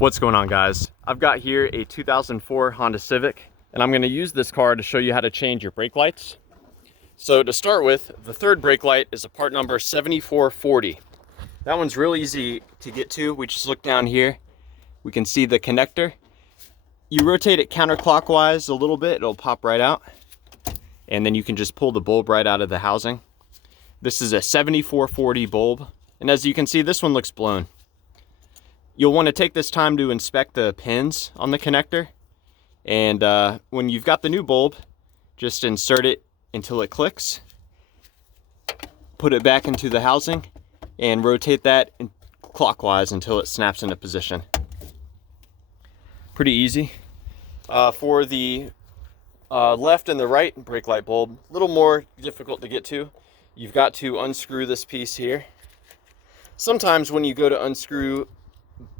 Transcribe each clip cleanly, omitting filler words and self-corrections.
What's going on, guys? I've got here a 2004 Honda Civic, and I'm going to use this car to show you how to change your brake lights. So to start with, the third brake light is a part number 7440. That one's real easy to get to. We just look down here. We can see the connector. You rotate it counterclockwise a little bit, it'll pop right out. And then you can just pull the bulb right out of the housing. This is a 7440 bulb. And as you can see, this one looks blown. You'll want to take this time to inspect the pins on the connector. And when you've got the new bulb, just insert it until it clicks. Put it back into the housing and rotate that clockwise until it snaps into position. Pretty easy. For the left and the right brake light bulb, a little more difficult to get to. You've got to unscrew this piece here. Sometimes when you go to unscrew,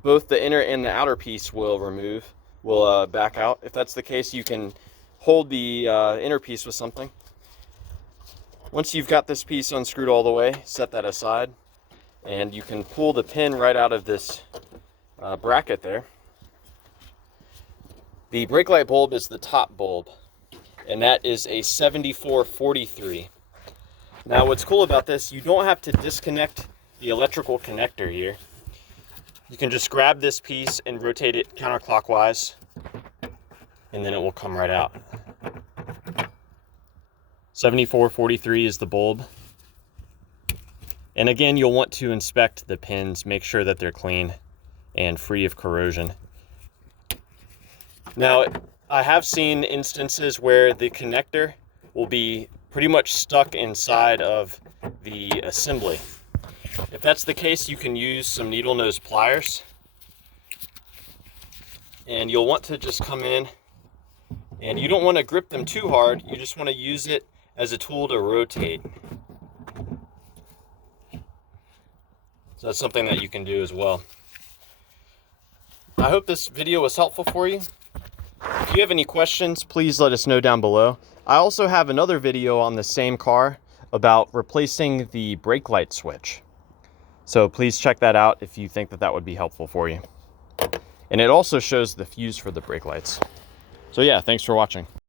both the inner and the outer piece will back out. If that's the case, you can hold the inner piece with something. Once you've got this piece unscrewed all the way, set that aside, and you can pull the pin right out of this bracket there. The brake light bulb is the top bulb, and that is a 7443. Now what's cool about this, you don't have to disconnect the electrical connector here. You can just grab this piece and rotate it counterclockwise, and then it will come right out. 7443 is the bulb. And again, you'll want to inspect the pins, make sure that they're clean and free of corrosion. Now, I have seen instances where the connector will be pretty much stuck inside of the assembly. If that's the case, you can use some needle nose pliers, and you'll want to just come in, and you don't want to grip them too hard, you just want to use it as a tool to rotate. So that's something that you can do as well. I hope this video was helpful for you. If you have any questions, please let us know down below. I also have another video on the same car about replacing the brake light switch. So please check that out if you think that that would be helpful for you. And it also shows the fuse for the brake lights. So yeah, thanks for watching.